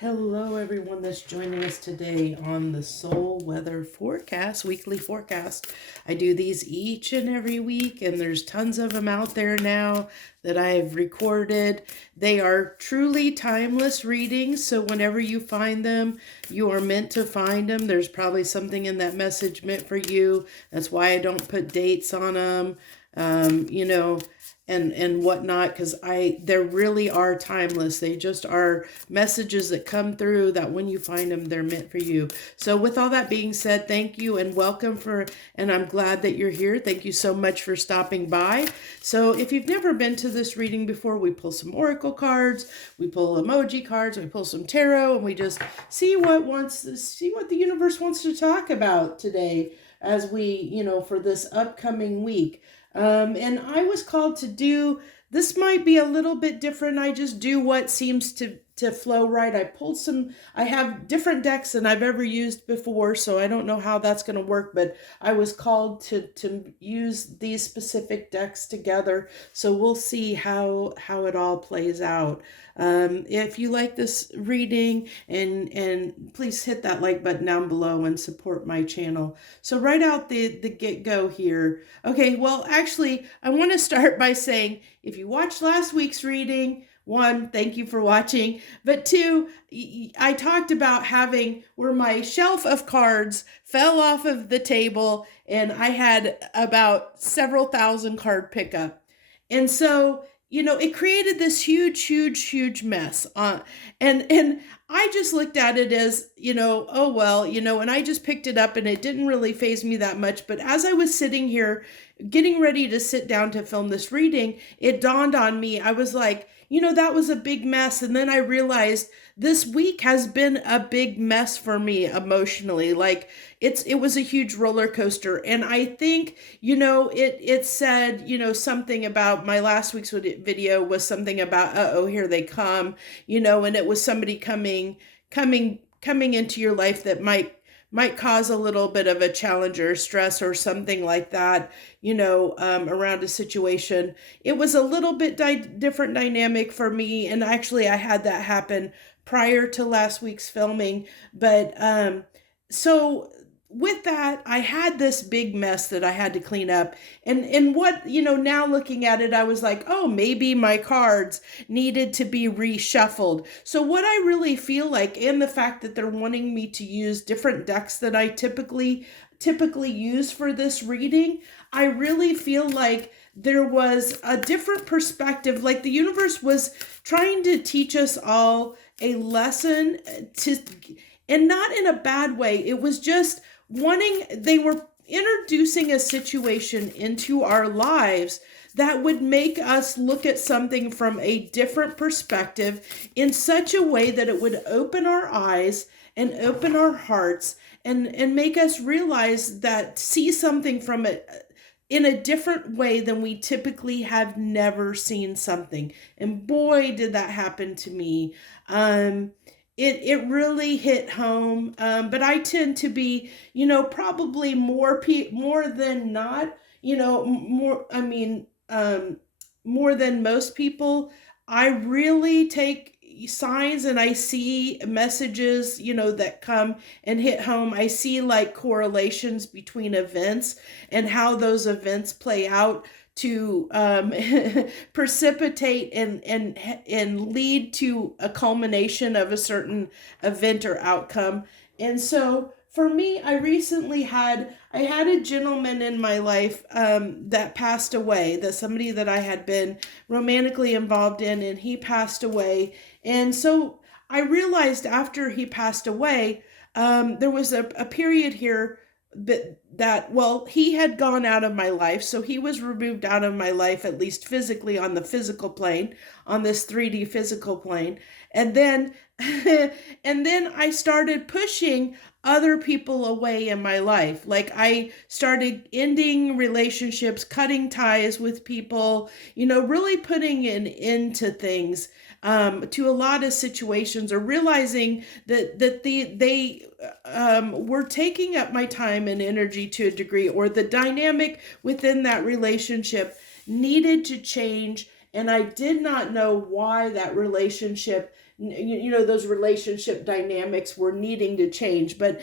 Hello, everyone that's joining us today on the Soul Weather Forecast, weekly forecast. I do these each and every week, and there's tons of them out there now that I've recorded. They are truly timeless readings, so whenever you find them, you are meant to find them. There's probably something in that message meant for you. That's why I don't put dates on them. You know, and whatnot, because there really are timeless. They just are messages that come through that when you find them, they're meant for you. So with all that being said, thank you and welcome and I'm glad that you're here. Thank you so much for stopping by. So if you've never been to this reading before, we pull some oracle cards, we pull emoji cards, we pull some tarot, and we just see what the universe wants to talk about today as for this upcoming week. And I was called to do, this might be a little bit different. I just do what seems to flow right. I have different decks than I've ever used before, so I don't know how that's going to work, but I was called to use these specific decks together. So we'll see how it all plays out. If you like this reading, and please hit that like button down below and support my channel. So right out the get-go here. Okay, well, actually, I want to start by saying, if you watched last week's reading, one, thank you for watching. But two, I talked about having where my shelf of cards fell off of the table and I had about several thousand card pickup. And so, it created this huge mess. And I just looked at it as, oh, well, and I just picked it up and it didn't really faze me that much. But as I was sitting here getting ready to sit down to film this reading, it dawned on me. I was like, that was a big mess. And then I realized this week has been a big mess for me emotionally. Like it was a huge roller coaster. And I think, it said, something about my last week's video was something about, uh-oh, here they come, and it was somebody coming into your life that might cause a little bit of a challenge or stress or something like that, around a situation. It was a little bit different dynamic for me. And actually I had that happen prior to last week's filming. But so with that, I had this big mess that I had to clean up. And what, now looking at it, I was like, oh, maybe my cards needed to be reshuffled. So what I really feel like, and the fact that they're wanting me to use different decks that I typically use for this reading, I really feel like there was a different perspective. Like the universe was trying to teach us all a lesson, and not in a bad way. It was just they were introducing a situation into our lives that would make us look at something from a different perspective in such a way that it would open our eyes and open our hearts and make us realize that, see something from it in a different way than we typically have never seen something. And boy, did that happen to me. It really hit home, but I tend to be, probably more than not, more than most people. I really take signs and I see messages, that come and hit home. I see like correlations between events and how those events play out to precipitate and lead to a culmination of a certain event or outcome. And so for me, I had a gentleman in my life that passed away, that somebody that I had been romantically involved in, and he passed away. And so I realized after he passed away, there was a period here well, he had gone out of my life. So he was removed out of my life, at least physically, on the physical plane, on this 3D physical plane. And then, and then I started pushing other people away in my life. Like I started ending relationships, cutting ties with people, really putting an end to things, to a lot of situations, or realizing that they were taking up my time and energy to a degree, or the dynamic within that relationship needed to change. and I did not know why that relationship, those relationship dynamics were needing to change. But,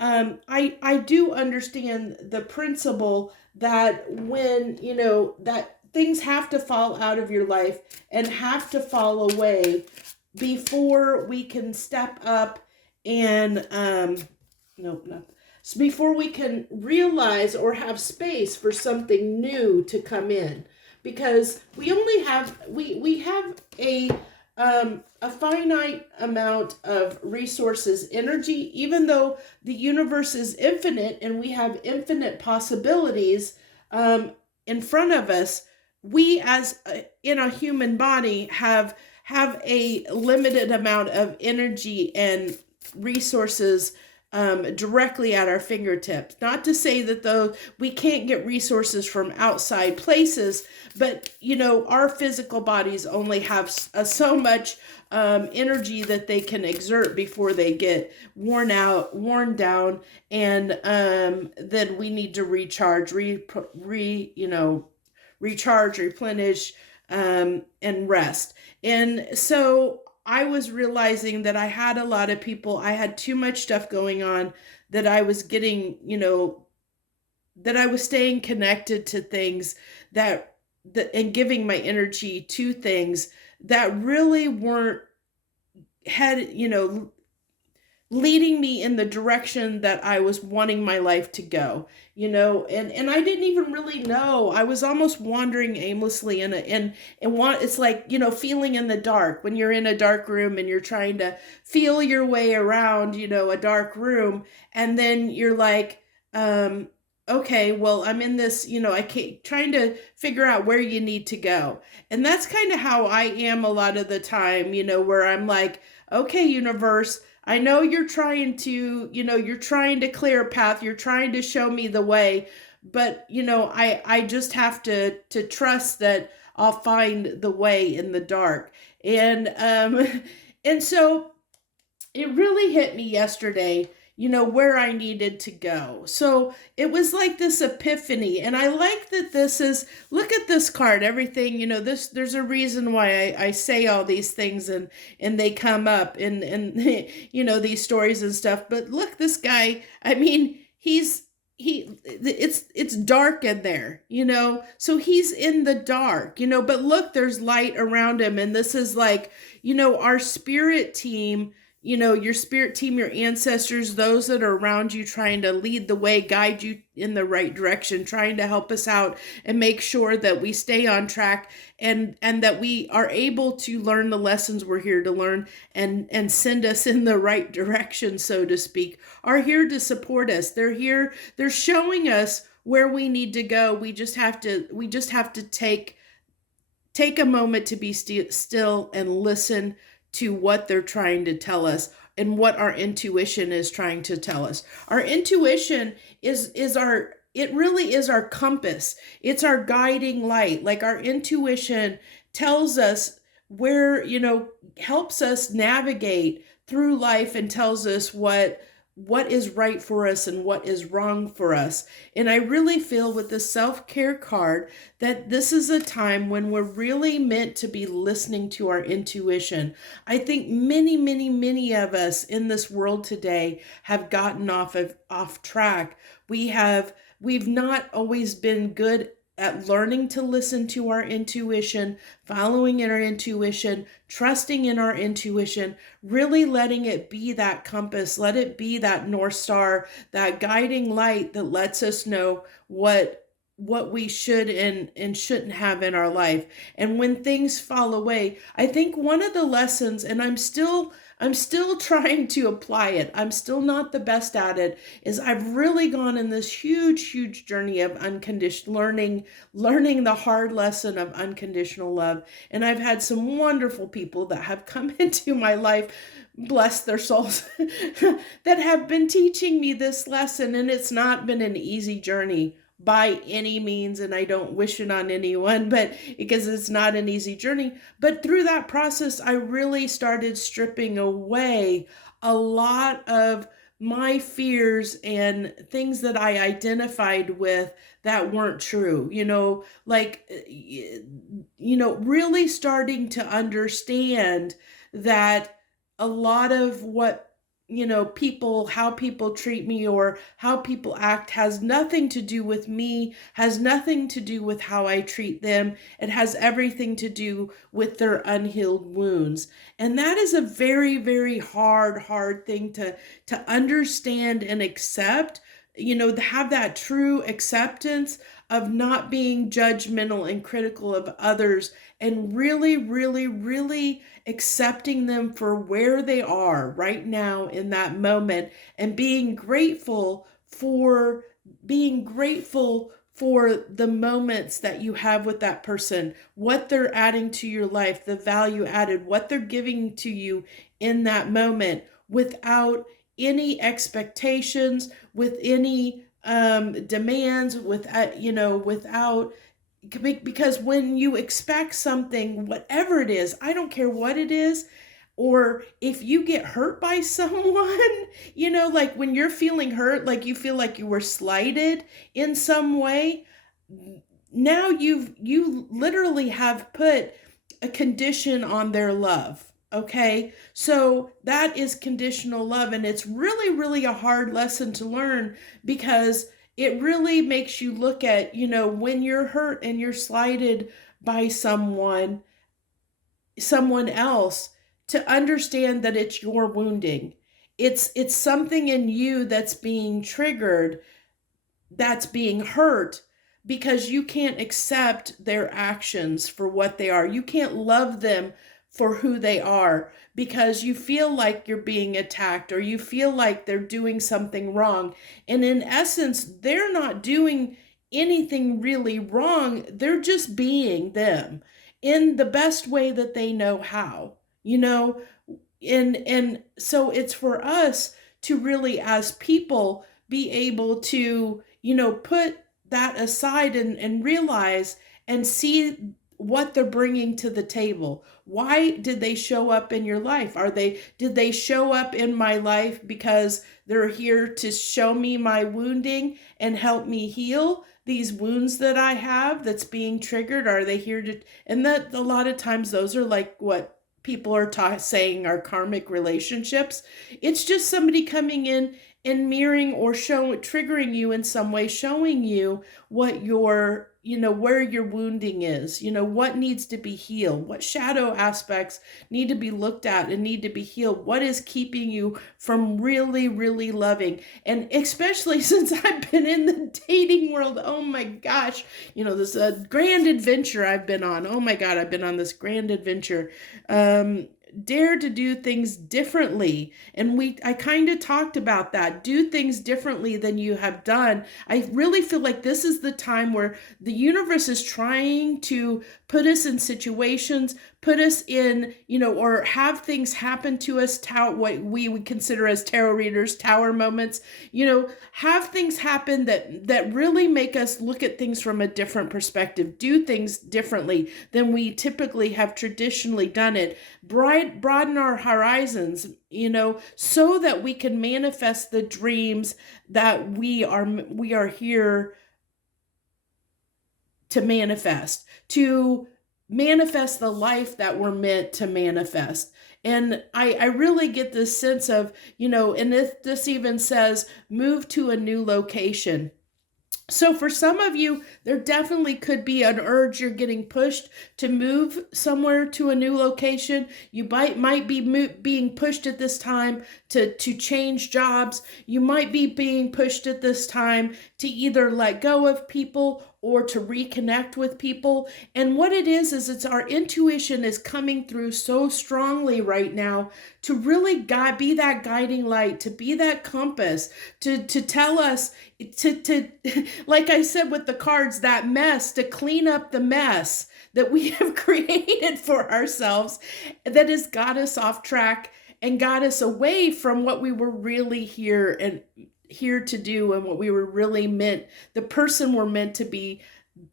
I do understand the principle that when, that things have to fall out of your life and have to fall away before we can step up and, nope, not so before we can realize or have space for something new to come in, because we only have we have a finite amount of resources, energy, even though the universe is infinite and we have infinite possibilities in front of us. We, as in a human body, have a limited amount of energy and resources directly at our fingertips. Not to say that though we can't get resources from outside places, but our physical bodies only have so much energy that they can exert before they get worn down, and then we need to recharge, recharge, replenish, and rest. And so I was realizing that I had a lot of people, I had too much stuff going on, that I was getting, that I was staying connected to things and giving my energy to things that really weren't leading me in the direction that I was wanting my life to go, and I didn't even really know. I was almost wandering aimlessly it's like, feeling in the dark when you're in a dark room and you're trying to feel your way around, a dark room. And then you're like, okay, well, I'm in this, I can't, trying to figure out where you need to go. And that's kind of how I am a lot of the time, where I'm like, okay, universe, I know you're trying to clear a path. You're trying to show me the way, but I just have to trust that I'll find the way in the dark. And and so it really hit me yesterday, where I needed to go. So it was like this epiphany. And I like that this is, look at this card, everything, there's a reason why I say all these things and they come up and these stories and stuff. But look, this guy, I mean, it's dark in there, so he's in the dark, but look, there's light around him. And this is like, our spirit team, your spirit team, your ancestors, those that are around you, trying to lead the way, guide you in the right direction, trying to help us out and make sure that we stay on track, and that we are able to learn the lessons we're here to learn, and send us in the right direction, so to speak, are here to support us. They're here. They're showing us where we need to go. We just have to take a moment to be still and listen to what they're trying to tell us and what our intuition is trying to tell us. Our intuition it really is our compass. It's our guiding light. Like, our intuition tells us where, helps us navigate through life and tells us what is right for us and what is wrong for us. And I really feel with the self-care card that this is a time when we're really meant to be listening to our intuition. I think many, many, many of us in this world today have gotten off track. We've not always been good at learning to listen to our intuition, following in our intuition, trusting in our intuition, really letting it be that compass, let it be that North Star, that guiding light that lets us know what we should and shouldn't have in our life. And when things fall away, I think one of the lessons, and I'm still trying to apply it, I'm still not the best at it, is I've really gone in this huge, huge journey of unconditional learning the hard lesson of unconditional love. And I've had some wonderful people that have come into my life, bless their souls, that have been teaching me this lesson. And it's not been an easy journey by any means, and I don't wish it on anyone, but because it's not an easy journey. But through that process, I really started stripping away a lot of my fears and things that I identified with that weren't true. Like, really starting to understand that a lot of what, how people treat me or how people act has nothing to do with me, has nothing to do with how I treat them. It has everything to do with their unhealed wounds. And that is a very, very hard thing to understand and accept, to have that true acceptance of not being judgmental and critical of others, and really, really, really accepting them for where they are right now in that moment, and being grateful for the moments that you have with that person, what they're adding to your life, the value added, what they're giving to you in that moment, without any expectations, with any demands, without, because when you expect something, whatever it is, I don't care what it is, or if you get hurt by someone, like when you're feeling hurt, like you feel like you were slighted in some way, now you literally have put a condition on their love. Okay, so that is conditional love, and it's really, really a hard lesson to learn, because it really makes you look at, when you're hurt and you're slighted by someone else, to understand that it's your wounding. It's something in you that's being triggered, that's being hurt, because you can't accept their actions for what they are. You can't love them for who they are, because you feel like you're being attacked, or you feel like they're doing something wrong. And in essence, they're not doing anything really wrong. They're just being them in the best way that they know how, and so it's for us to really, as people, be able to, put that aside, and realize and see what they're bringing to the table. Why did they show up in your life? Did they show up in my life because they're here to show me my wounding and help me heal these wounds that I have that's being triggered? Are they here to, and that a lot of times those are like what people are saying are karmic relationships. It's just somebody coming in and mirroring or triggering you in some way, showing you what your, where your wounding is, what needs to be healed, what shadow aspects need to be looked at and need to be healed, what is keeping you from really, really loving. And especially since I've been in the dating world, oh my gosh, this grand adventure I've been on. Oh my God, I've been on this grand adventure. Dare to do things differently. And I kind of talked about that. Do things differently than you have done. I really feel like this is the time where the universe is trying to put us in situations, put us in, or have things happen to us, what we would consider as tarot readers, tower moments, have things happen that really make us look at things from a different perspective, do things differently than we typically have traditionally done it, broaden our horizons, so that we can manifest the dreams that we are here to manifest the life that we're meant to manifest. And I really get this sense of, and this even says, move to a new location. So for some of you, there definitely could be an urge. You're getting pushed to move somewhere to a new location. You might be being pushed at this time to change jobs. You might be being pushed at this time to either let go of people or to reconnect with people. And what it is it's our intuition is coming through so strongly right now to really be that guiding light, to be that compass, to tell us, to like I said with the cards, that mess, to clean up the mess that we have created for ourselves, that has got us off track and got us away from what we were really here to do, and what we were really meant, the person we're meant to be,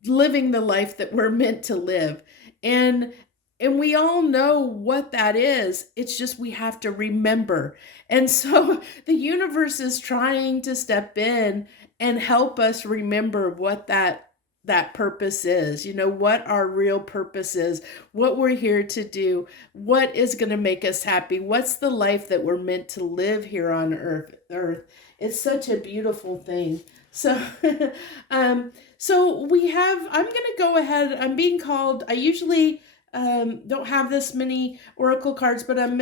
living the life that we're meant to live. And And we all know what that is. It's just we have to remember. And so the universe is trying to step in and help us remember what that purpose is. You know, what our real purpose is, what we're here to do, what is going to make us happy, what's the life that we're meant to live here on earth. It's such a beautiful thing. So so we have, I'm going to go ahead, I'm being called, I usually don't have this many oracle cards, but I'm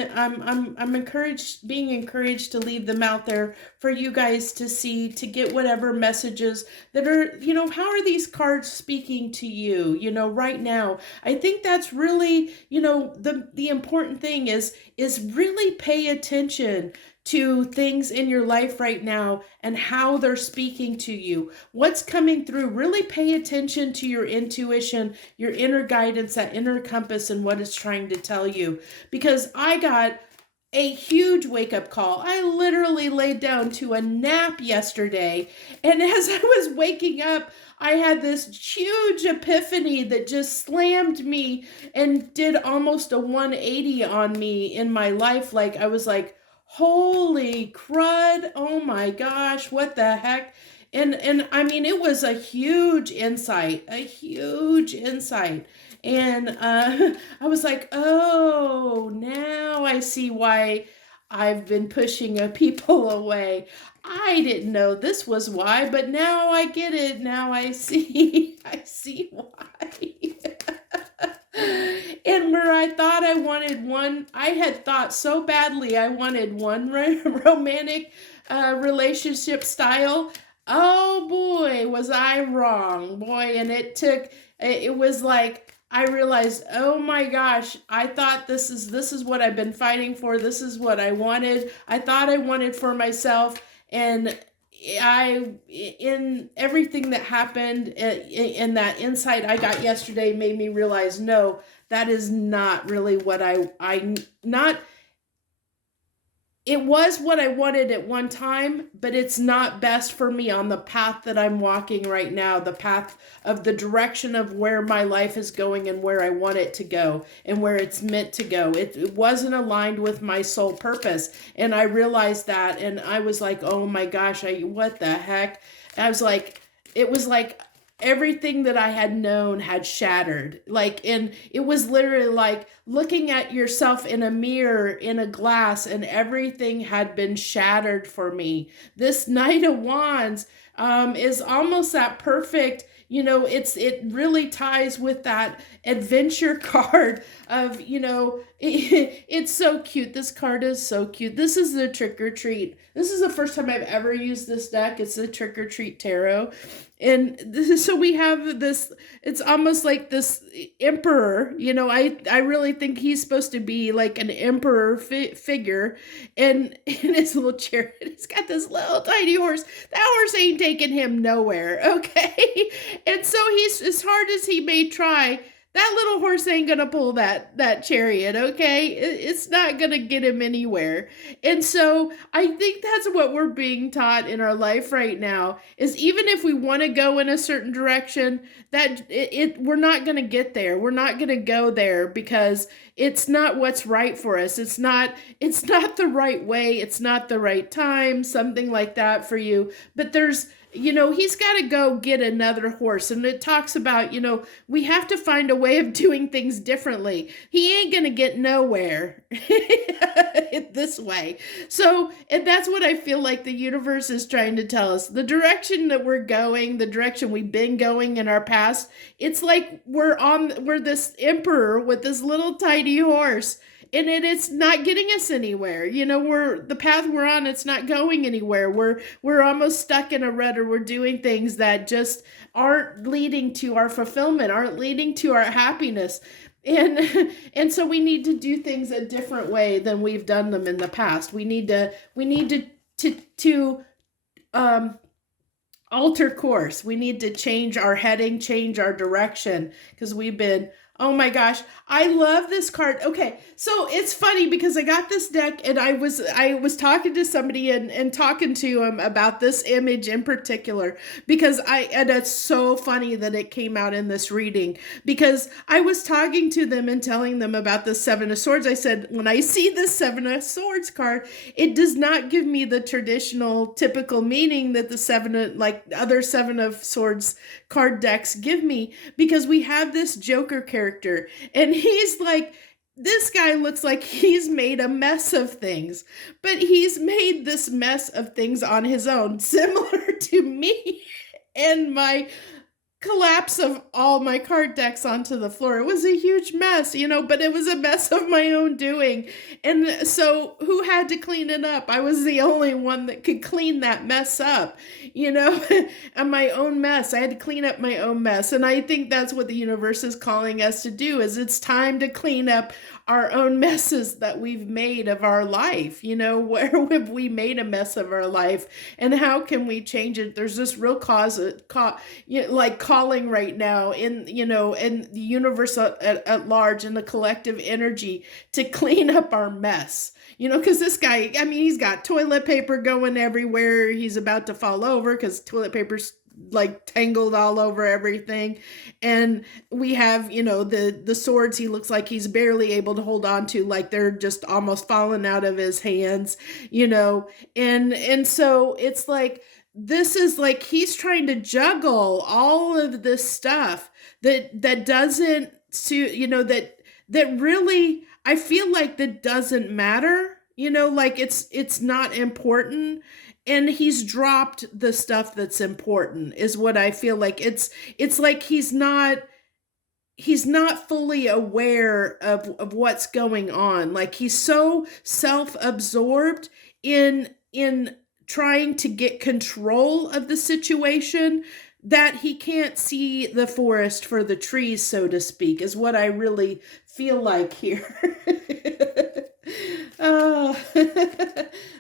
encouraged, being encouraged to leave them out there for you guys to see, to get whatever messages that are, you know, how are these cards speaking to you, you know, right now. I think that's really, you know, the important thing is really pay attention to things in your life right now and how they're speaking to you. What's coming through? Really pay attention to your intuition, your inner guidance, that inner compass, and what it's trying to tell you. Because I got a huge wake-up call. I literally laid down to a nap yesterday, and as I was waking up, I had this huge epiphany that just slammed me and did almost a 180 on me in my life. Like, I was like, holy crud, oh my gosh, what the heck? And I mean, it was a huge insight, And I was like, oh, now I see why I've been pushing people away. I didn't know this was why, but now I get it. Now I see, I see why. And where I thought I wanted one, I had thought so badly I wanted one romantic relationship style. Oh boy, was I wrong, boy. And it was like, I realized, oh my gosh, I thought this is what I've been fighting for. This is what I wanted. I thought I wanted for myself. And in everything that happened, in that insight I got yesterday made me realize, no, that is not really what it was what I wanted at one time, but it's not best for me on the path that I'm walking right now, the path of the direction of where my life is going and where I want it to go and where it's meant to go. It wasn't aligned with my soul purpose. And I realized that, and I was like, oh my gosh, what the heck? And I was like, it was like everything that I had known had shattered. Like, and it was literally like looking at yourself in a mirror, in a glass, and everything had been shattered for me. This Knight of Wands is almost that perfect, you know, it really ties with that adventure card of, you know, it's so cute. This card is so cute. This is the Trick or Treat. This is the first time I've ever used this deck. It's the Trick or Treat Tarot. And so we have this, it's almost like this emperor, you know, I really think he's supposed to be like an emperor figure, and in his little chariot, he's got this little tiny horse. That horse ain't taking him nowhere, okay? And so he's, as hard as he may try, that little horse ain't gonna pull that chariot, okay? It's not gonna get him anywhere. And so I think that's what we're being taught in our life right now, is even if we want to go in a certain direction, that we're not gonna get there. We're not gonna go there because it's not what's right for us. It's not the right way. It's not the right time, something like that for you. But there's, you know, he's got to go get another horse. And it talks about, you know, we have to find a way of doing things differently. He ain't going to get nowhere this way. So, and that's what I feel like the universe is trying to tell us. The direction that we're going, the direction we've been going in our past, it's like we're this emperor with this little tiny horse. And it's not getting us anywhere. You know, the path we're on, it's not going anywhere. We're almost stuck in a rut, or we're doing things that just aren't leading to our fulfillment, aren't leading to our happiness. And so we need to do things a different way than we've done them in the past. We need to alter course. We need to change our heading, change our direction, because we've been Oh my gosh, I love this card. Okay, so it's funny because I got this deck and I was talking to somebody and talking to him about this image in particular because and it's so funny that it came out in this reading because I was talking to them and telling them about the Seven of Swords. I said, when I see the Seven of Swords card, it does not give me the traditional typical meaning that the like other Seven of Swords card decks give me, because we have this Joker character and he's like, this guy looks like he's made a mess of things, but he's made this mess of things on his own, similar to me and my collapse of all my card decks onto the floor. It was a huge mess, but it was a mess of my own doing. And so who had to clean it up? I was the only one that could clean that mess up, and my own mess. I had to clean up my own mess. And I think that's what the universe is calling us to do, is it's time to clean up our own messes that we've made of our life. Where have we made a mess of our life and how can we change it? There's this real like calling right now in the universe at large, in the collective energy, to clean up our mess. Because this guy, he's got toilet paper going everywhere. He's about to fall over because toilet paper's like tangled all over everything. And we have, the swords he looks like he's barely able to hold on to, like they're just almost falling out of his hands, and so it's like, this is like he's trying to juggle all of this stuff that doesn't suit, that really, I feel like that doesn't matter, like it's not important. And he's dropped the stuff that's important, is what I feel like. It's like he's not fully aware of what's going on. Like he's so self-absorbed in trying to get control of the situation that he can't see the forest for the trees, so to speak, is what I really feel like here. Oh,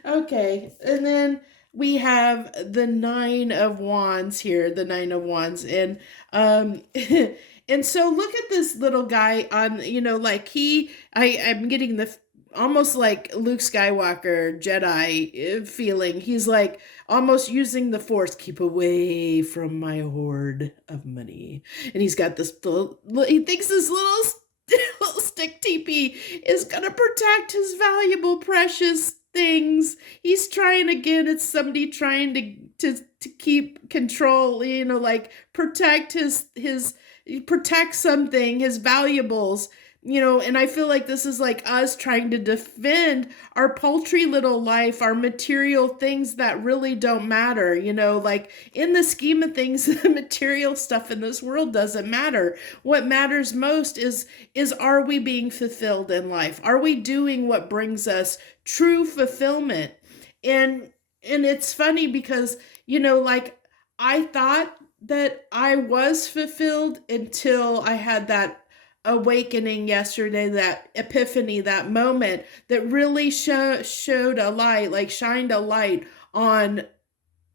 okay. And then we have the Nine of Wands here, the Nine of Wands. And and so look at this little guy on, like I'm getting the almost like Luke Skywalker Jedi feeling. He's like almost using the Force, keep away from my hoard of money. And he's got this he thinks this little stick teepee is gonna protect his valuable, precious things. He's trying again. It's somebody trying to keep control, like protect protect something, his valuables. And I feel like this is like us trying to defend our paltry little life, our material things that really don't matter, like in the scheme of things, the material stuff in this world doesn't matter. What matters most is are we being fulfilled in life? Are we doing what brings us true fulfillment? And it's funny because, like I thought that I was fulfilled until I had that awakening yesterday, that epiphany, that moment that really showed a light, like shined a light on,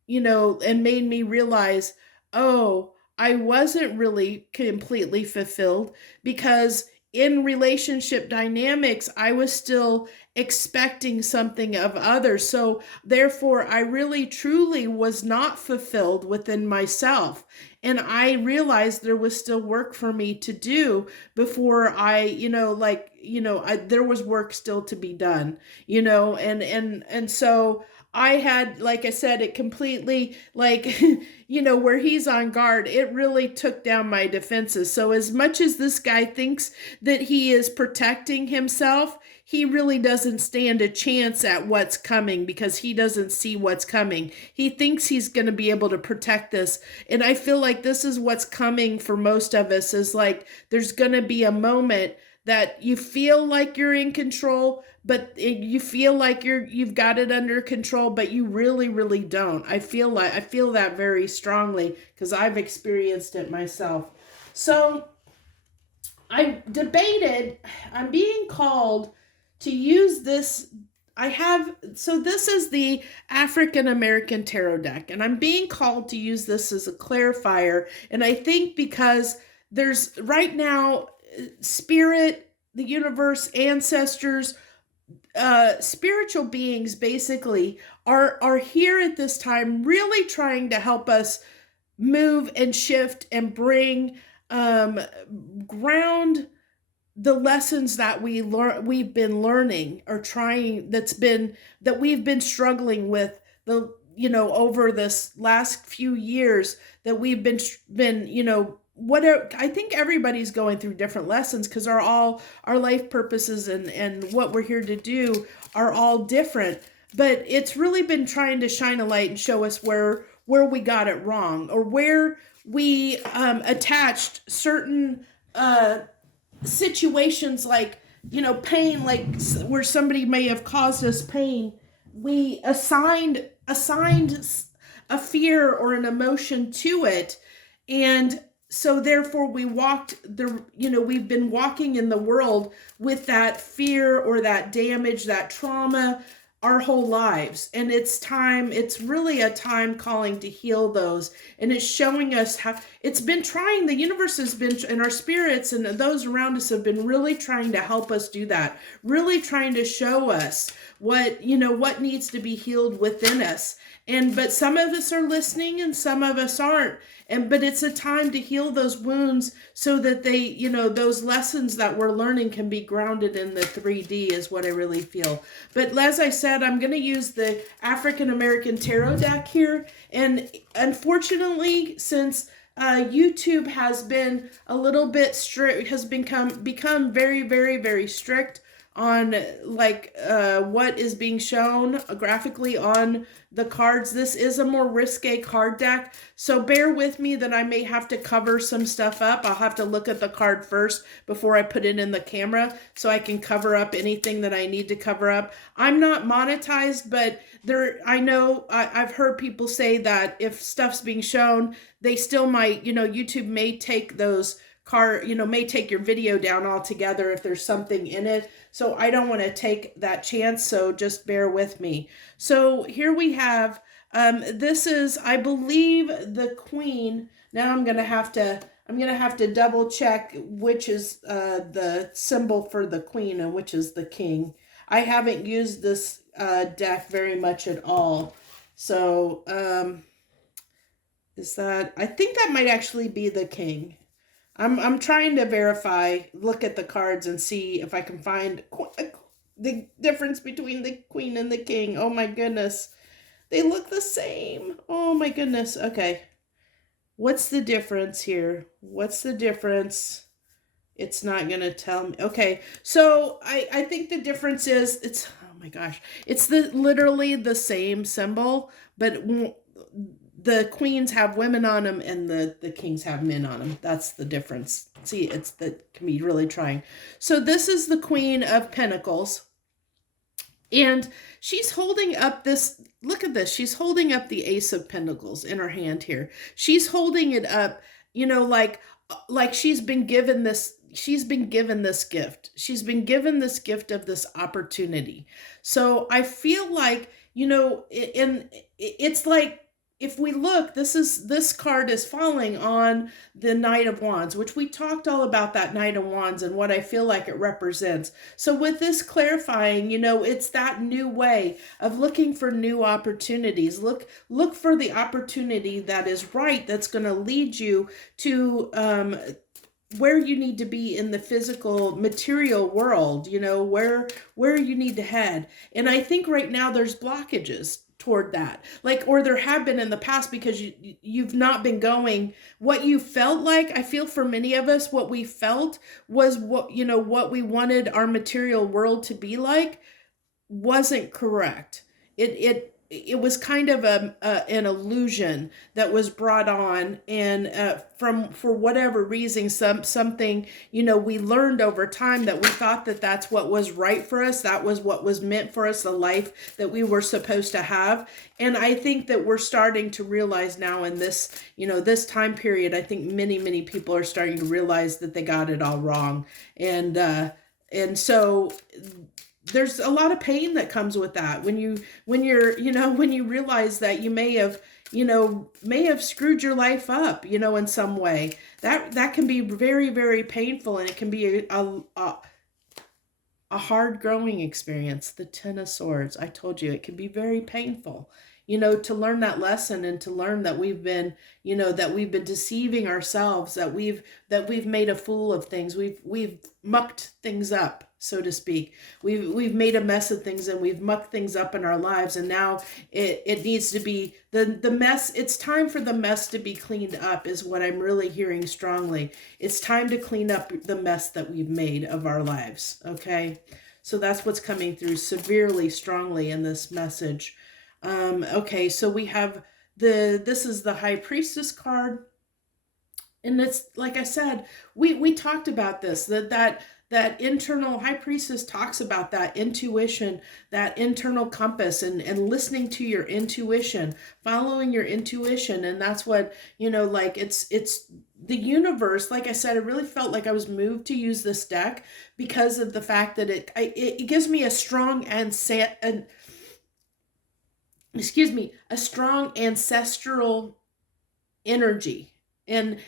and made me realize, oh, I wasn't really completely fulfilled, because in relationship dynamics, I was still expecting something of others. So therefore, I really truly was not fulfilled within myself. And I realized there was still work for me to do before there was work still to be done, and so I had, like I said, it completely, like, where he's on guard, it really took down my defenses. So as much as this guy thinks that he is protecting himself, he really doesn't stand a chance at what's coming, because he doesn't see what's coming. He thinks he's going to be able to protect this. And I feel like this is what's coming for most of us, is like there's going to be a moment that you feel like you're in control, but you feel like you've got it under control, but you really, really don't. I feel that very strongly, because I've experienced it myself. So I debated, I'm being called to use this. This is the African American Tarot deck, and I'm being called to use this as a clarifier. And I think because there's right now, spirit, the universe, ancestors, spiritual beings basically are here at this time, really trying to help us move and shift and bring ground the lessons that we've been learning or trying that we've been struggling with the over this last few years, that we've been whatever. I think everybody's going through different lessons because our life purposes and what we're here to do are all different, but it's really been trying to shine a light and show us where we got it wrong, or where we attached certain situations, like pain, like where somebody may have caused us pain. We assigned a fear or an emotion to it, and so therefore we've been walking in the world with that fear or that damage, that trauma, our whole lives. And it's really a time calling to heal those. And it's showing us how it's been trying, the universe has been, and our spirits and those around us have been really trying to help us do that, really trying to show us what needs to be healed within us. But some of us are listening and some of us aren't. But it's a time to heal those wounds so that they, those lessons that we're learning can be grounded in the 3D, is what I really feel. But as I said, I'm going to use the African American Tarot deck here. And unfortunately, since YouTube has been a little bit strict, has become very, very, very strict on what is being shown graphically on the cards. This is a more risque card deck, so bear with me that I may have to cover some stuff up. I'll have to look at the card first before I put it in the camera so I can cover up anything that I need to cover up. I'm not monetized, but I know I've heard people say that if stuff's being shown, they still might, YouTube may take those may take your video down altogether if there's something in it. So I don't want to take that chance. So just bear with me. So here we have, this is, I believe, the Queen. Now I'm going to have to double check which is the symbol for the Queen and which is the King. I haven't used this deck very much at all. So I think that might actually be the King. I'm trying to verify, look at the cards and see if I can find the difference between the Queen and the King. Oh my goodness. They look the same. Oh my goodness. Okay. What's the difference here? What's the difference? It's not going to tell me. Okay. So I think the difference is oh my gosh. It's literally the same symbol, but the queens have women on them and the kings have men on them. That's the difference. See, can be really trying. So this is the Queen of Pentacles. And she's holding up this, look at this. She's holding up the Ace of Pentacles in her hand here. She's holding it up, like she's been given this gift. She's been given this gift of this opportunity. So I feel like, it's like, if we look, this card is falling on the Knight of Wands, which we talked all about that Knight of Wands and what I feel like it represents. So with this clarifying, it's that new way of looking for new opportunities. Look for the opportunity that is right, that's going to lead you to where you need to be in the physical material world, where you need to head. And I think right now there's blockages toward that, or there have been in the past, because you've not been going what you felt like. I feel for many of us, what we felt was what we wanted our material world to be like wasn't correct. It was kind of an illusion that was brought on, and for whatever reason, something we learned over time that we thought that that's what was right for us, that was what was meant for us, the life that we were supposed to have. And I think that we're starting to realize now in this this time period, I think many people are starting to realize that they got it all wrong, and so there's a lot of pain that comes with that when you realize that you may have may have screwed your life up, in some way. That can be very, very painful, and it can be a hard growing experience. The Ten of Swords, I told you, it can be very painful, to learn that lesson, and to learn that we've been deceiving ourselves, that we've made a fool of things. We've mucked things up, so to speak. We've made a mess of things, and we've mucked things up in our lives, and now it needs to be the mess. It's time for the mess to be cleaned up, is what I'm really hearing strongly. It's time to clean up the mess that we've made of our lives. Okay, so that's what's coming through severely, strongly in this message. Okay, so we have this is the High Priestess card. And it's like I said, we talked about this, that internal High Priestess talks about that intuition, that internal compass, and listening to your intuition, following your intuition. And that's what, like it's the universe. Like I said, it really felt like I was moved to use this deck because of the fact that it gives me a strong a strong ancestral energy. And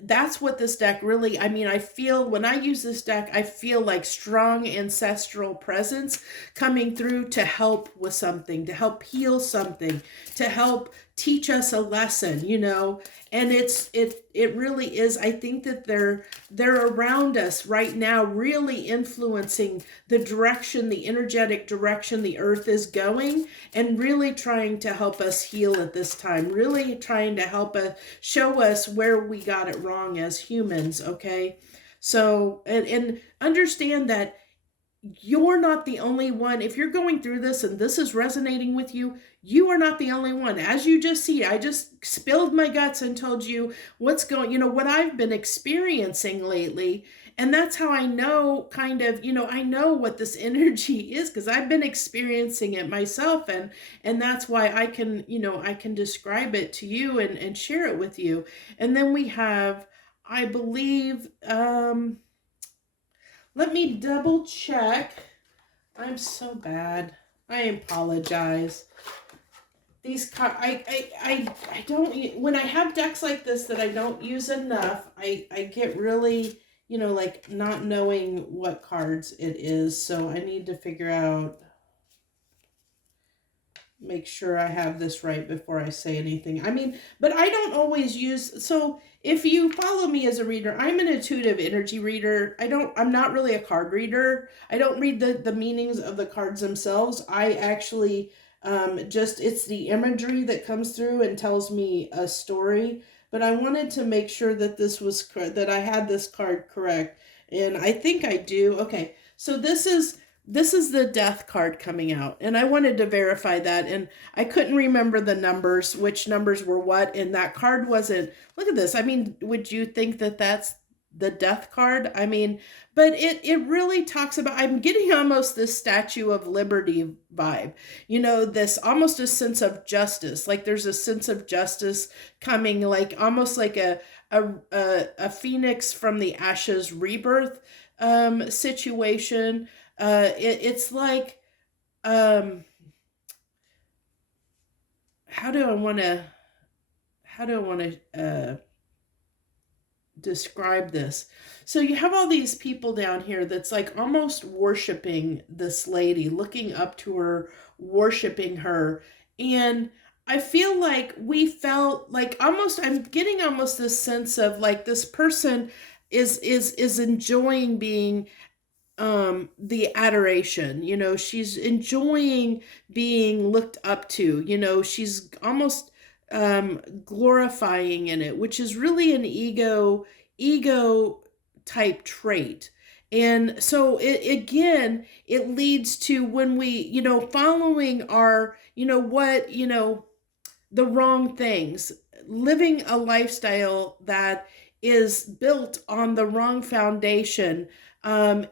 that's what this deck really, I feel when I use this deck, I feel like strong ancestral presence coming through to help with something, to help heal something, to help teach us a lesson, and it really is. I think that they're around us right now, really influencing the direction, the energetic direction the earth is going, and really trying to help us heal at this time, really trying to help us, show us where we got it wrong as humans. Okay, so and understand that you're not the only one. If you're going through this and this is resonating with you, you are not the only one. As you just see, I just spilled my guts and told you what I've been experiencing lately. And that's how I know I know what this energy is, because I've been experiencing it myself. And that's why I can describe it to you and share it with you. And then we have, I believe, let me double check. I'm so bad. I apologize. These cards, I don't, when I have decks like this that I don't use enough, I get really, like not knowing what cards it is. So I need to figure out, make sure I have this right before I say anything. But I don't always use, so if you follow me as a reader, I'm an intuitive energy reader. I'm not really a card reader. I don't read the meanings of the cards themselves. I actually it's the imagery that comes through and tells me a story. But I wanted to make sure that that I had this card correct. And I think I do. Okay, so this is the Death card coming out, and I wanted to verify that, and I couldn't remember the numbers, which numbers were what, and that card wasn't, look at this, would you think that that's the Death card? But it really talks about, I'm getting almost this Statue of Liberty vibe, this almost a sense of justice, like there's a sense of justice coming, like almost like a phoenix from the ashes rebirth situation. It's like, how do I want to describe this? So you have all these people down here that's like almost worshiping this lady, looking up to her, worshiping her. And I feel like we felt like I'm getting almost this sense of like this person is enjoying being the adoration, she's enjoying being looked up to, she's almost glorifying in it, which is really an ego type trait. And so it leads to when we, following our, the wrong things, living a lifestyle that is built on the wrong foundation, and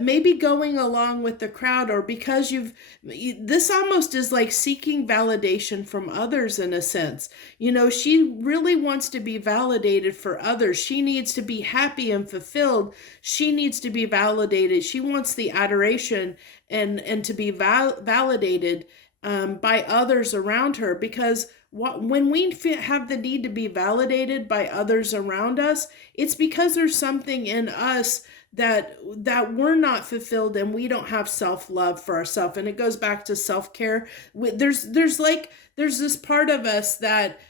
maybe going along with the crowd, or because this almost is like seeking validation from others in a sense. She really wants to be validated for others. She needs to be happy and fulfilled. She needs to be validated. She wants the adoration and to be validated. by others around her, because when we have the need to be validated by others around us, it's because there's something in us that we're not fulfilled, and we don't have self-love for ourselves. And it goes back to self-care. There's this part of us that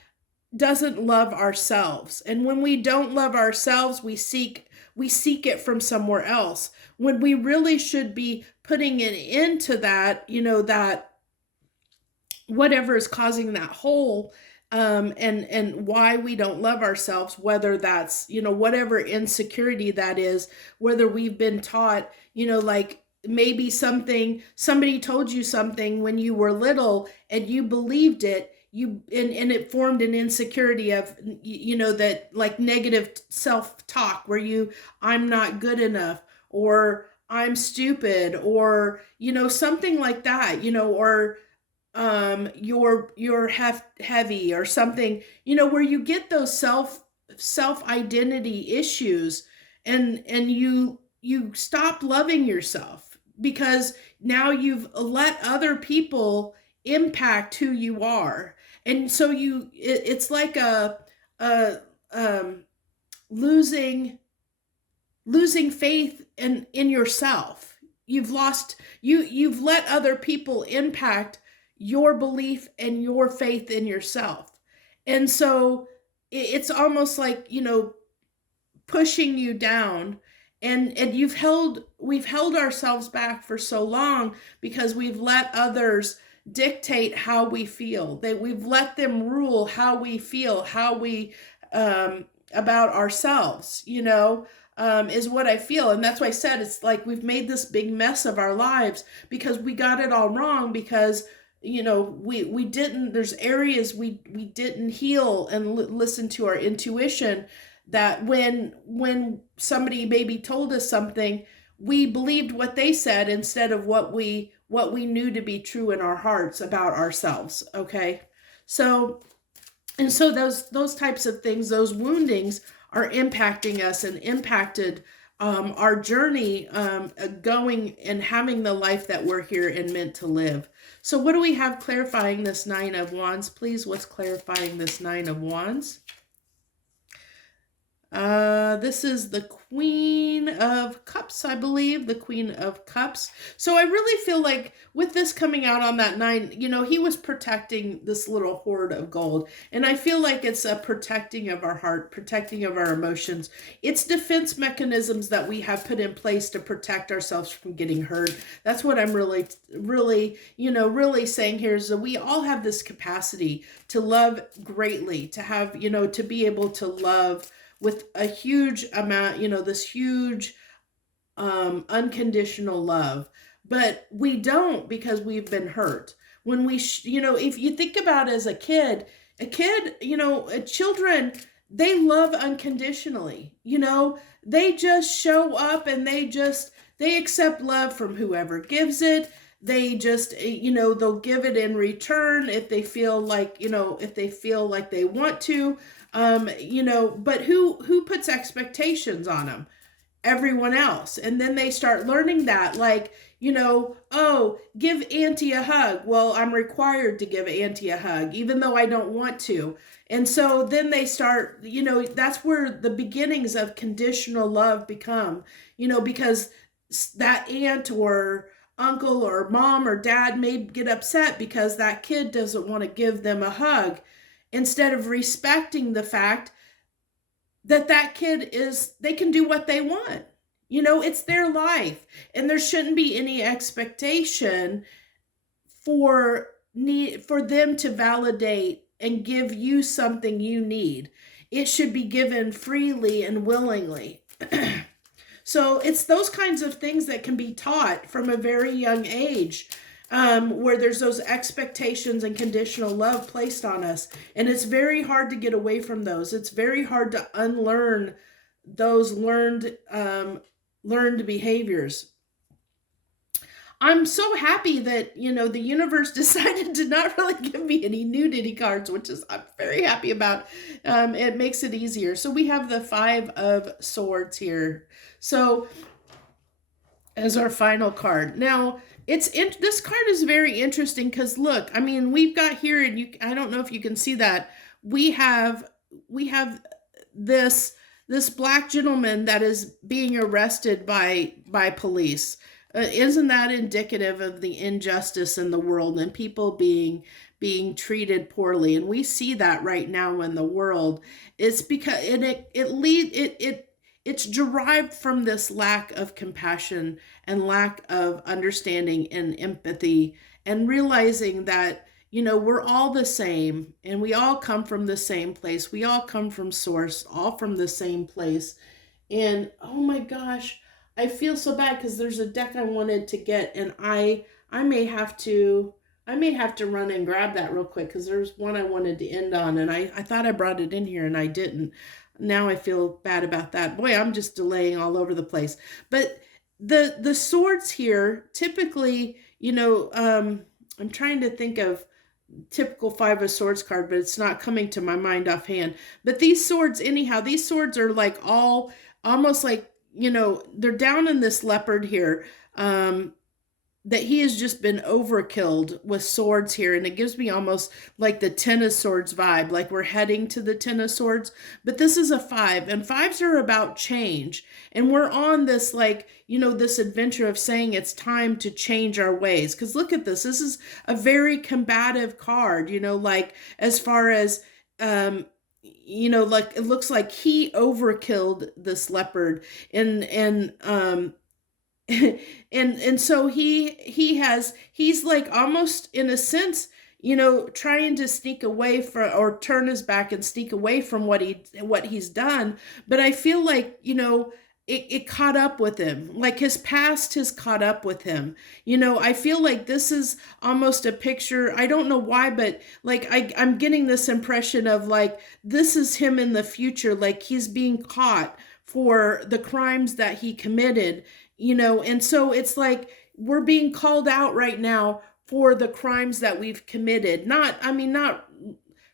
doesn't love ourselves, and when we don't love ourselves, we seek it from somewhere else, when we really should be putting it into that, that whatever is causing that hole, and why we don't love ourselves, whether that's, whatever insecurity that is, whether we've been taught, like maybe somebody told you something when you were little and you believed it, and it formed an insecurity of, that, like, negative self-talk where I'm not good enough, or I'm stupid, or, something like that, or you're heavy or something, where you get those self identity issues, and you stop loving yourself, because now you've let other people impact who you are. And so it's like a losing faith in yourself. You've let other people impact your belief and your faith in yourself. And so it's almost like, pushing you down, and we've held ourselves back for so long because we've let others dictate how we feel, that we've let them rule how we feel, how we about ourselves, is what I feel. And that's why I said it's like we've made this big mess of our lives because we got it all wrong, because we didn't, there's areas we didn't heal and listen to our intuition, that when somebody maybe told us something, we believed what they said instead of what we knew to be true in our hearts about ourselves. Okay. So those types of things, those woundings, are impacting us and impacted our journey, going and having the life that we're here and meant to live. So what do we have clarifying this Nine of Wands, please? What's clarifying this Nine of Wands? This is the Queen of Cups, I believe, the Queen of Cups. So I really feel like with this coming out on that nine, he was protecting this little hoard of gold. And I feel like it's a protecting of our heart, protecting of our emotions. It's defense mechanisms that we have put in place to protect ourselves from getting hurt. That's what I'm really saying here, is that we all have this capacity to love greatly, to have, to be able to love with a huge amount, this huge unconditional love. But we don't, because we've been hurt. When we, if you think about it as a kid, children, they love unconditionally. They just show up and they accept love from whoever gives it. They just, they'll give it in return if they feel like, they want to. But who puts expectations on them? Everyone else. And then they start learning that, like, oh, give Auntie a hug. Well, I'm required to give Auntie a hug, even though I don't want to. And so then they start, that's where the beginnings of conditional love become, because that aunt or uncle or mom or dad may get upset because that kid doesn't want to give them a hug, instead of respecting the fact that kid they can do what they want. It's their life, and there shouldn't be any expectation for them to validate and give you something you need. It should be given freely and willingly. So it's those kinds of things that can be taught from a very young age. Where there's those expectations and conditional love placed on us. And it's very hard to get away from those. It's very hard to unlearn those learned behaviors. I'm so happy that, the universe decided to not really give me any nudity cards, which I'm very happy about. It makes it easier. So we have the Five of Swords here. So as our final card. Now, this card is very interesting because look, I mean, we've got here, and I don't know if you can see that we have this black gentleman that is being arrested by police. Isn't that indicative of the injustice in the world and people being treated poorly? And we see that right now in the world. It's because it's derived from this lack of compassion and lack of understanding and empathy, and realizing that, we're all the same and we all come from the same place. We all come from source, all from the same place. And oh my gosh, I feel so bad because there's a deck I wanted to get, and I may have to run and grab that real quick because there's one I wanted to end on, and I thought I brought it in here and I didn't. Now I feel bad about that. Boy, I'm just delaying all over the place. But the swords here typically, I'm trying to think of typical Five of Swords card, but it's not coming to my mind offhand. But these swords, anyhow, these swords are like all almost like, they're down in this leopard here. That he has just been overkilled with swords here, and it gives me almost like the Ten of Swords vibe, like we're heading to the Ten of Swords. But this is a five, and fives are about change, and we're on this, like, this adventure of saying it's time to change our ways. Because look at this is a very combative card, like as far as like it looks like he overkilled this leopard, and and so he's like almost in a sense, trying to sneak away from, or turn his back and sneak away from what he's done. But I feel like, it caught up with him, like his past has caught up with him. I feel like this is almost a picture. I don't know why, but like I'm getting this impression of like this is him in the future, like he's being caught for the crimes that he committed. And so it's like we're being called out right now for the crimes that we've committed. Not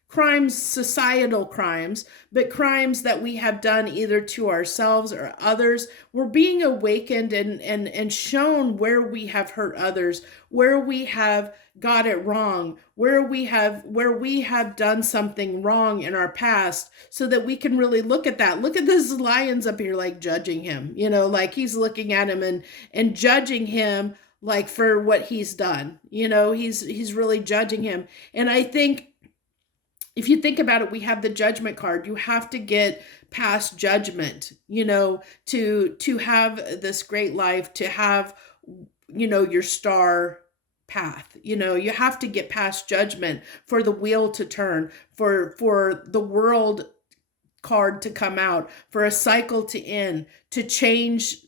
crimes, societal crimes, but crimes that we have done either to ourselves or others. We're being awakened and shown where we have hurt others, where we have got it wrong, where we have done something wrong in our past, so that we can really look at that. Look at this lion's up here, like judging him, like he's looking at him and judging him, like for what he's done. He's really judging him. And I think if you think about it, we have the Judgment card. You have to get past judgment, to have this great life, to have, your star path. You have to get past judgment for the wheel to turn, for the world card to come out, for a cycle to end, to change,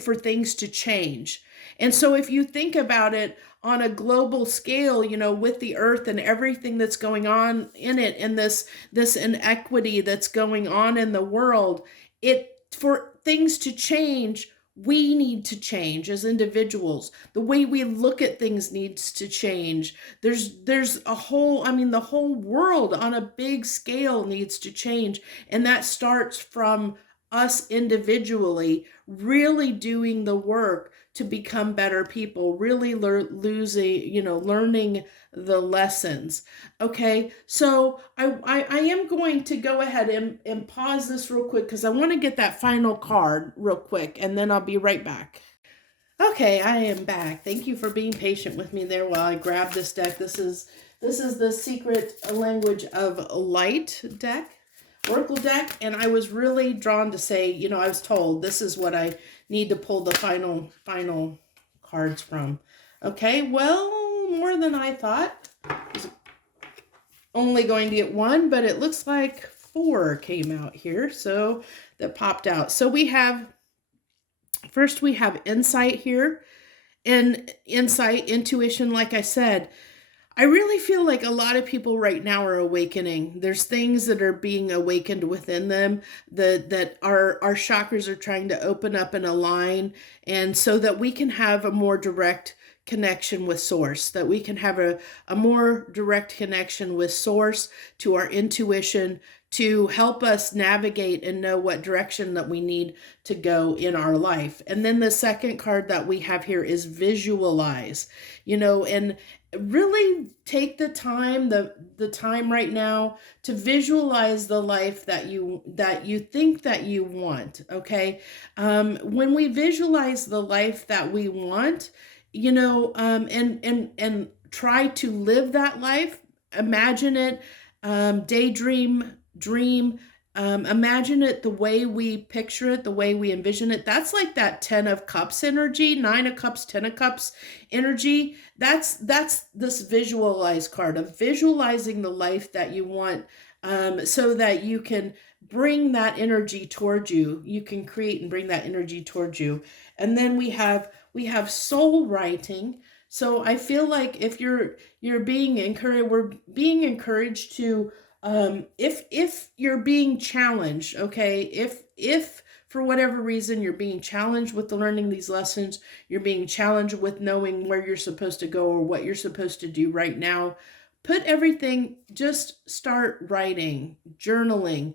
for things to change. And so if you think about it on a global scale, with the earth and everything that's going on in it, and this inequity that's going on in the world, for things to change, we need to change as individuals. The way we look at things needs to change. There's a whole, the whole world on a big scale needs to change. And that starts from us individually really doing the work to become better people, really learning the lessons. Okay, so I am going to go ahead and pause this real quick because I want to get that final card real quick, and then I'll be right back. Okay, I am back. Thank you for being patient with me there while I grab this deck. This is the Secret Language of Light deck, Oracle deck, and I was really drawn to say, I was told this is what I need to pull the final cards from. Okay, well, more than I thought. I was only going to get one, but it looks like 4 came out here, so that popped out. So first we have insight here, and insight, intuition, like I said. I really feel like a lot of people right now are awakening. There's things that are being awakened within them, that our chakras are trying to open up and align, and so that we can have a more direct connection with source, that we can have a more direct connection with source, to our intuition, to help us navigate and know what direction that we need to go in our life. And then the second card that we have here is visualize, and really take the time, the time right now to visualize the life that you think that you want. Okay. When we visualize the life that we want, and try to live that life, imagine it, daydream, dream, imagine it the way we picture it, the way we envision it. That's like that 10 of cups energy, 9 of cups, 10 of cups energy. That's this visualize card of visualizing the life that you want, so that you can bring that energy towards you. You can create and bring that energy towards you. And then we have soul writing. So I feel like if you're being encouraged, we're being encouraged to, if you're being challenged, okay, if for whatever reason you're being challenged with learning these lessons, you're being challenged with knowing where you're supposed to go or what you're supposed to do right now, put everything, just start writing, journaling,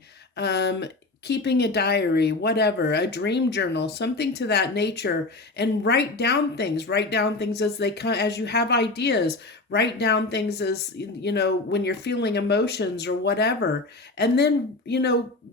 keeping a diary, whatever, a dream journal, something to that nature, and write down things as they come, as you have ideas, write down things as, when you're feeling emotions or whatever. And then,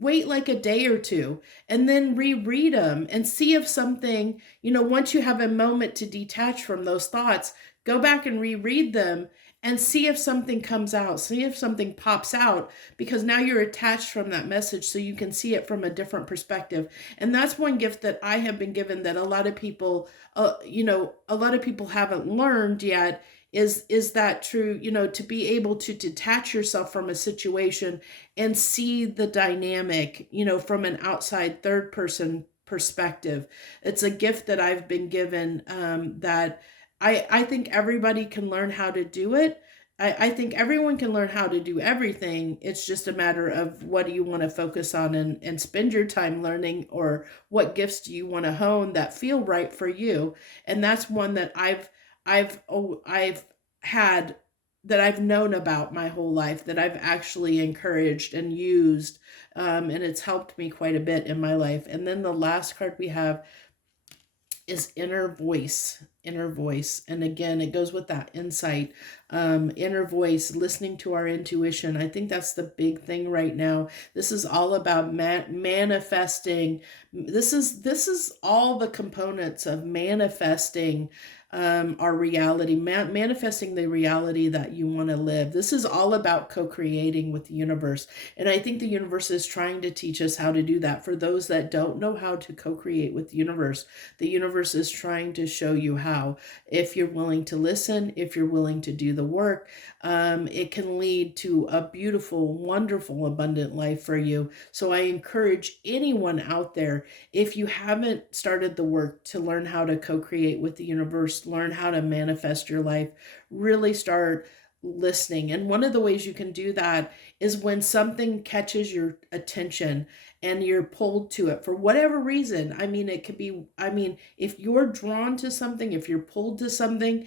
wait like a day or two and then reread them and see if something, once you have a moment to detach from those thoughts, go back and reread them and see if something comes out, see if something pops out, because now you're attached from that message, so you can see it from a different perspective. And that's one gift that I have been given that a lot of people, haven't learned yet, is that true, to be able to detach yourself from a situation and see the dynamic, from an outside third person perspective. It's a gift that I've been given, that I think everybody can learn how to do it. I think everyone can learn how to do everything. It's just a matter of what do you want to focus on and spend your time learning, or what gifts do you want to hone that feel right for you. And that's one that I've had, that I've known about my whole life, that I've actually encouraged and used, and it's helped me quite a bit in my life. And then the last card we have is inner voice. And again, it goes with that insight, inner voice, listening to our intuition. I think that's the big thing right now. This is all about manifesting. This is all the components of manifesting, our reality, manifesting the reality that you want to live. This is all about co-creating with the universe. And I think the universe is trying to teach us how to do that. For those that don't know how to co-create with the universe is trying to show you how. If you're willing to listen, if you're willing to do the work, it can lead to a beautiful, wonderful, abundant life for you. So I encourage anyone out there, if you haven't started the work to learn how to co-create with the universe, learn how to manifest your life, really start listening. And one of the ways you can do that is when something catches your attention and you're pulled to it for whatever reason. I mean, it could be, if you're drawn to something, if you're pulled to something,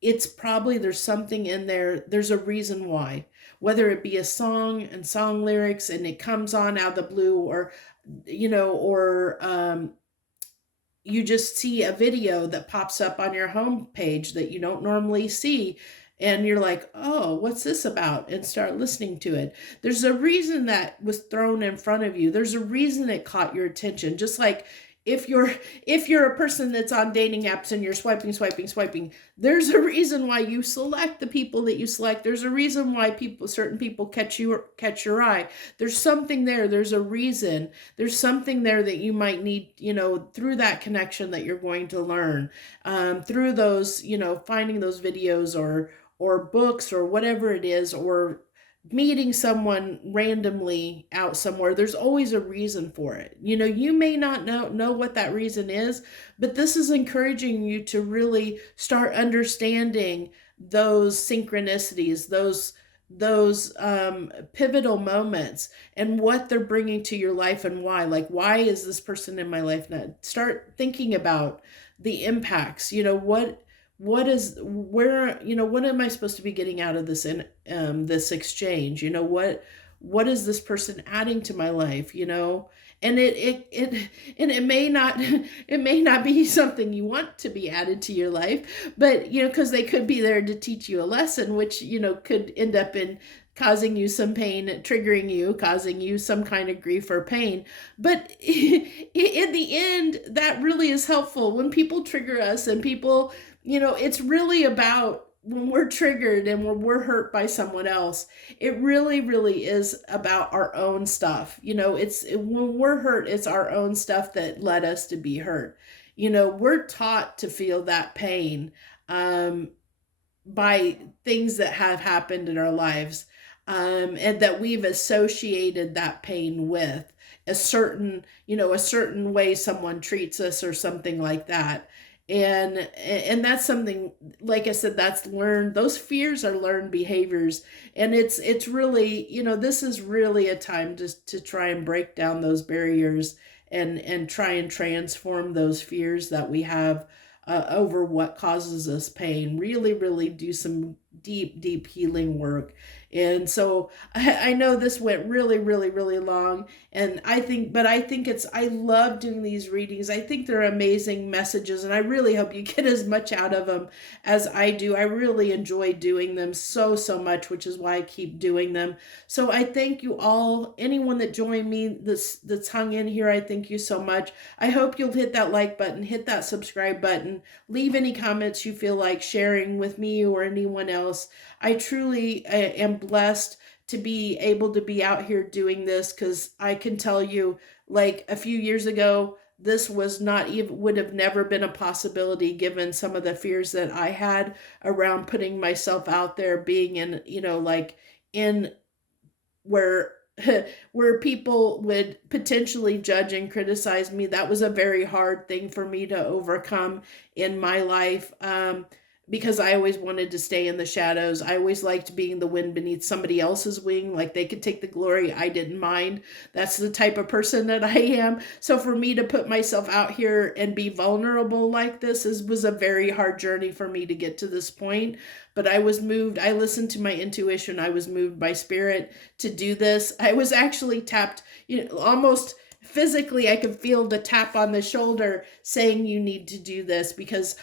it's probably, there's something in there. There's a reason why, whether it be a song and song lyrics and it comes on out of the blue, or, you just see a video that pops up on your home page that you don't normally see, and you're like, oh, what's this about? And start listening to it. There's a reason that was thrown in front of you. There's a reason it caught your attention. Just like if you're a person that's on dating apps and you're swiping, there's a reason why you select the people that you select. There's a reason why certain people catch your eye. There's something there. There's a reason. There's something there that you might need, through that connection that you're going to learn, through those, finding those videos or books or whatever it is, or meeting someone randomly out somewhere. There's always a reason for it. You may not know what that reason is, but this is encouraging you to really start understanding those synchronicities, those pivotal moments, and what they're bringing to your life and why. Like, why is this person in my life now? Start thinking about the impacts. what am I supposed to be getting out of this, in this exchange? What is this person adding to my life? And it may not it may not be something you want to be added to your life, but because they could be there to teach you a lesson, which could end up in causing you some pain, triggering you, causing you some kind of grief or pain. But in the end, that really is helpful when people trigger us, and people, it's really about, when we're triggered and when we're hurt by someone else, it really, really is about our own stuff. It's when we're hurt, it's our own stuff that led us to be hurt. We're taught to feel that pain, by things that have happened in our lives, and that we've associated that pain with a certain way someone treats us or something like that. And that's something, like I said, that's learned. Those fears are learned behaviors, and it's really, this is really a time to try and break down those barriers, and try and transform those fears that we have, over what causes us pain. Really, really do some deep, deep healing work. And so I know this went really, really, really long. And I think I love doing these readings. I think they're amazing messages, and I really hope you get as much out of them as I do. I really enjoy doing them so, so much, which is why I keep doing them. So I thank you all. Anyone that joined me, that's hung in here, I thank you so much. I hope you'll hit that like button, hit that subscribe button, leave any comments you feel like sharing with me or anyone else. I truly am blessed to be able to be out here doing this, because I can tell you, like a few years ago, this was not even, would have never been a possibility, given some of the fears that I had around putting myself out there, being in, like in where where people would potentially judge and criticize me. That was a very hard thing for me to overcome in my life, because I always wanted to stay in the shadows. I always liked being the wind beneath somebody else's wing. Like, they could take the glory, I didn't mind. That's the type of person that I am. So for me to put myself out here and be vulnerable like this was a very hard journey for me to get to this point. But I was moved. I listened to my intuition. I was moved by spirit to do this. I was actually tapped, almost physically. I could feel the tap on the shoulder saying, you need to do this, because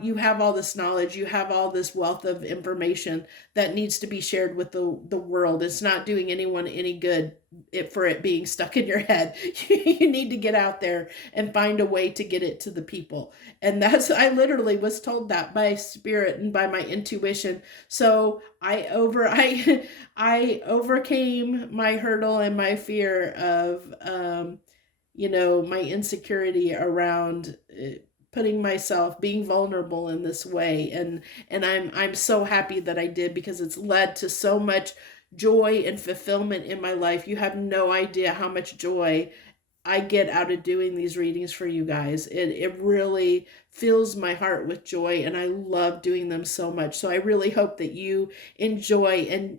you have all this knowledge, you have all this wealth of information that needs to be shared with the world. It's not doing anyone any good for it being stuck in your head. You need to get out there and find a way to get it to the people. And I literally was told that by spirit and by my intuition. So I overcame my hurdle and my fear of, my insecurity around, being vulnerable in this way. And I'm so happy that I did, because it's led to so much joy and fulfillment in my life. You have no idea how much joy I get out of doing these readings for you guys. It really fills my heart with joy, and I love doing them so much. So I really hope that you enjoy and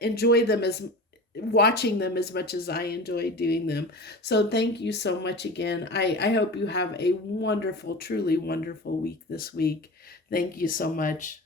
enjoy them, as watching them, as much as I enjoy doing them. So thank you so much again. I hope you have a wonderful, truly wonderful week this week. Thank you so much.